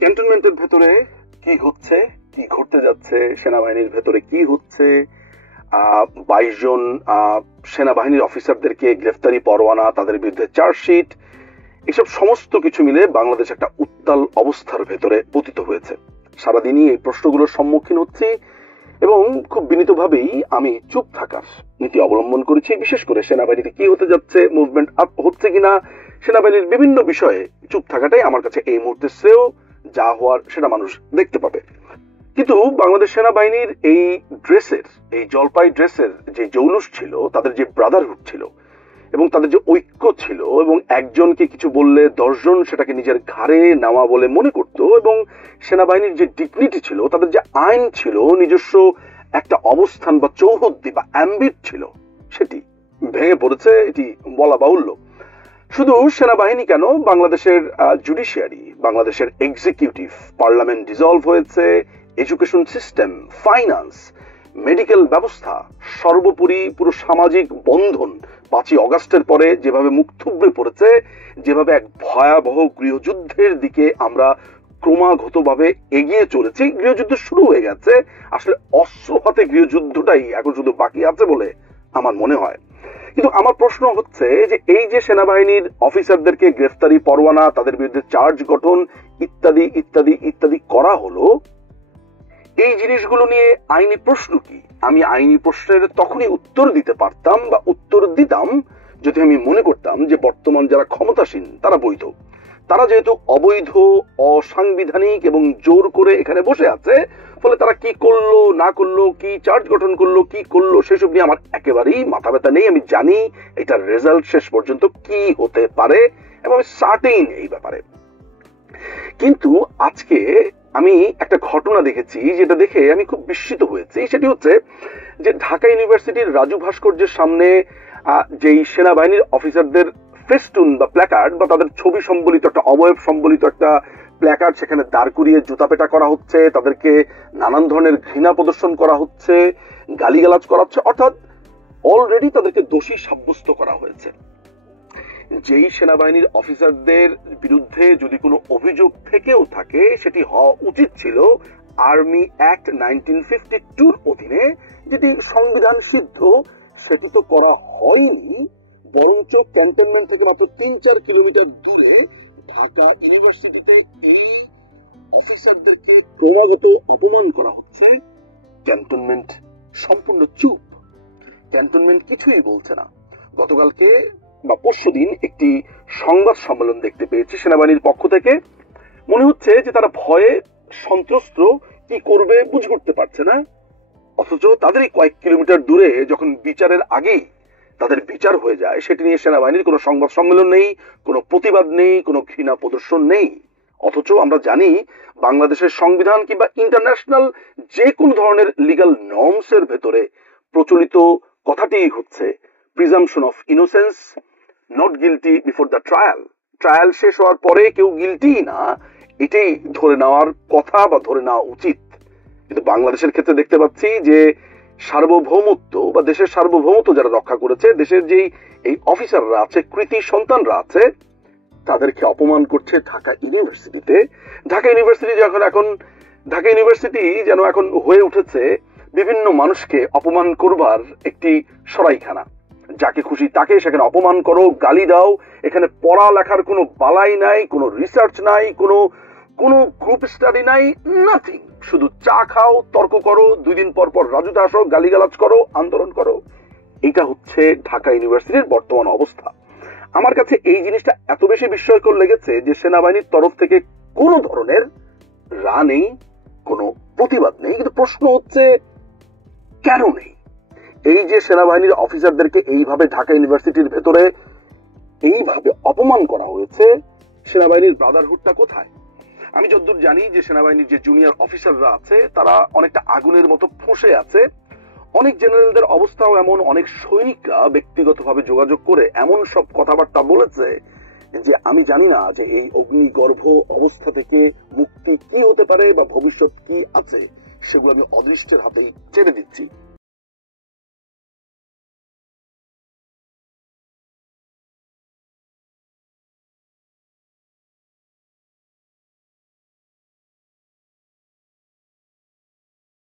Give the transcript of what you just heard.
ক্যান্টনমেন্টের ভেতরে কি হচ্ছে, কি ঘটতে যাচ্ছে, সেনাবাহিনীর ভেতরে কি হচ্ছে, 22 জন সেনাবাহিনীর অফিসারদেরকে গ্রেফতারি পরোয়ানা, তাদের বিরুদ্ধে চার্জশিট, এসব সমস্ত কিছু মিলে বাংলাদেশ একটা উত্তাল অবস্থার ভেতরে পতিত হয়েছে। সারাদিনই এই প্রশ্নগুলোর সম্মুখীন হচ্ছি এবং খুব বিনীতভাবেই আমি চুপ থাকার নীতি অবলম্বন করেছি। বিশেষ করে সেনাবাহিনীতে কি হতে যাচ্ছে, মুভমেন্ট আপ হচ্ছে কিনা, সেনাবাহিনীর বিভিন্ন বিষয়ে চুপ থাকাটাই আমার কাছে এই মুহূর্তে শ্রেয়। যা হওয়ার সেটা মানুষ দেখতে পাবে। কিন্তু বাংলাদেশ সেনাবাহিনীর এই ড্রেসের, এই জলপাই ড্রেসের যে জৌলুস ছিল, তাদের যে ব্রাদারহুড ছিল এবং তাদের যে ঐক্য ছিল, এবং একজনকে কিছু বললে 10 জন সেটাকে নিজের ঘাড়ে নেওয়া বলে মনে করত, এবং সেনাবাহিনীর যে ডিগনিটি ছিল, তাদের যে আইন ছিল, নিজস্ব একটা অবস্থান বা চৌহদ্দি বা অ্যাম্বিট ছিল, সেটি ভেঙে পড়েছে, এটি বলা বাহুল্য। শুধু সেনাবাহিনী কেন, বাংলাদেশের জুডিশিয়ারি, বাংলাদেশের এক্সিকিউটিভ, পার্লামেন্ট ডিসলভ হয়েছে, এডুকেশন সিস্টেম, ফাইন্যান্স, মেডিকেল ব্যবস্থা, সর্বোপরি পুরো সামাজিক বন্ধন 5ই অগাস্টের পরে যেভাবে মুখ থুবড়ে পড়েছে, যেভাবে এক ভয়াবহ গৃহযুদ্ধের দিকে আমরা ক্রমাগতভাবে এগিয়ে চলেছি। গৃহযুদ্ধ শুরু হয়ে গেছে, আসলে অস্ত্র হাতে গৃহযুদ্ধটাই এখন শুধু বাকি আছে বলে আমার মনে হয়। কিন্তু আমার প্রশ্ন হচ্ছে যে এই যে সেনাবাহিনীর অফিসারদেরকে গ্রেফতারি পরোয়ানা, তাদের বিরুদ্ধে চার্জ গঠন ইত্যাদি ইত্যাদি ইত্যাদি করা হলো, এই জিনিসগুলো নিয়ে আইনি প্রশ্ন কি? আমি আইনি প্রশ্নের তখনই উত্তর দিতে পারতাম বা উত্তর দিতাম যদি আমি মনে করতাম যে বর্তমান যারা ক্ষমতাসীন তারা বৈধ। তারা যেহেতু অবৈধ, অসাংবিধানিক এবং জোর করে এখানে বসে আছে, ফলে তারা কি করলো না করলো, কি চার্জ গঠন করলো, কি করলো, সেসব নিয়ে আমার একেবারেই মাথা ব্যথা নেই। আমি জানি এটার রেজাল্ট শেষ পর্যন্ত কি হতে পারে এবং আমি সার্টেইন এই ব্যাপারে। কিন্তু আজকে আমি একটা ঘটনা দেখেছি, যেটা দেখে আমি খুব বিস্মিত হয়েছি। সেটি হচ্ছে যে ঢাকা ইউনিভার্সিটির রাজু ভাস্কর্যের সামনে যেই সেনাবাহিনীর অফিসারদের ফেস্টুন বা প্ল্যাকার্ড বা তাদের ছবি সম্বলিত একটা অবয়ব সম্বলিত একটা প্ল্যাকার্ড সেখানে দাঁড় করিয়ে জুতাপেটা করা হচ্ছে, তাদেরকে নানান ধরনের ঘৃণা প্রদর্শন করা হচ্ছে, গালিগালাজ করা হচ্ছে, অর্থাৎ অলরেডি তাদেরকে দোষী সাব্যস্ত করা হয়েছে। যেই সেনাবাহিনীর অফিসারদের বিরুদ্ধে যদি কোনো অভিযোগ থেকেও থাকে, সেটি হওয়া উচিত ছিল আর্মি অ্যাক্ট 1952 অধীনে, যেটি সংবিধান সিদ্ধ। সেটি তো করা হয়নি, বরঞ্চ ক্যান্টনমেন্ট থেকে মাত্র 3-4 কিলোমিটার দূরে ঢাকা ইউনিভার্সিটিতে এই অফিসারদেরকে ক্রমাগত অপমান করা হচ্ছে। ক্যান্টনমেন্ট সম্পূর্ণ চুপ, ক্যান্টনমেন্ট কিছুই বলছে না। গতকালকে বা পরশুদিন একটি সংবাদ সম্মেলন দেখতে পেয়েছি সেনাবাহিনীর পক্ষ থেকে। মনে হচ্ছে যে তারা ভয়ে সন্ত্রস্ত, কি করবে বুঝে উঠতে পারছে না। অথচ তাদেরই কয়েক কিলোমিটার দূরে যখন বিচারের আগেই তাদের বিচার হয়ে যায়, সেটি নিয়ে সেনাবাহিনীর কোনো সংবাদ সম্মেলন নেই, কোনো প্রতিবাদ নেই, কোনো ঘৃণা প্রদর্শন নেই। অথচ আমরা জানি বাংলাদেশের সংবিধান কিংবা ইন্টারন্যাশনাল যে কোনো ধরনের লিগাল নর্মস এর ভেতরে প্রচলিত কথাটি হচ্ছে presumption of innocence, not guilty before the trial. Trial শেষ হওয়ার পরে কেউ গিলটি না, এটাই ধরে নেওয়ার কথা বা ধরে নেওয়া উচিত। কিন্তু বাংলাদেশের ক্ষেত্রে দেখতে পাচ্ছি যে সার্বভৌমত্ব বা দেশের সার্বভৌমত্ব যারা রক্ষা করেছে, দেশের যেই এই অফিসাররা আছে, কৃতি সন্তানরা আছে, তাদেরকে অপমান করছে ঢাকা ইউনিভার্সিটিতে। ঢাকা ইউনিভার্সিটি ঢাকা ইউনিভার্সিটি যেন এখন হয়ে উঠেছে বিভিন্ন মানুষকে অপমান করবার একটি সরাইখানা। যাকে খুশি তাকে সেখানে অপমান করো, গালি দাও। এখানে পড়ালেখার কোনো বালাই নাই, কোনো রিসার্চ নাই, কোনো গ্রুপ স্টাডি নাই, নাথিং। শুধু চা খাও, তর্ক করো, 2 দিন পর পর রাজুতে আসো, গালিগালাজ করো, আন্দোলন করো। এটা হচ্ছে ঢাকা ইউনিভার্সিটির বর্তমান অবস্থা। আমার কাছে এই জিনিসটা এত বেশি বিস্ময়কর লেগেছে যে সেনাবাহিনীর তরফ থেকে কোনো ধরনের রা নেই, কোনো প্রতিবাদ নেই। কিন্তু প্রশ্ন হচ্ছে কেন নেই? এই যে সেনাবাহিনীর অফিসারদেরকে এইভাবে ঢাকা ইউনিভার্সিটির ভেতরে এইভাবে অপমান করা হয়েছে, সেনাবাহিনীর ব্রাদারহুডটা কোথায়? আমি যতদূর জানি যে সেনাবাহিনীর যে জুনিয়র অফিসাররা আছে তারা অনেকটা আগুনের মতো ফুঁসে আছে। অনেক জেনারেলদের অবস্থাও এমন, অনেক সৈনিকরা ব্যক্তিগতভাবে যোগাযোগ করে এমন সব কথাবার্তা বলেছে যে আমি জানি না যে এই অগ্নিগর্ভ অবস্থা থেকে মুক্তি কি হতে পারে বা ভবিষ্যৎ কি আছে, সেগুলো আমি অদৃষ্টের হাতেই ছেড়ে দিচ্ছি।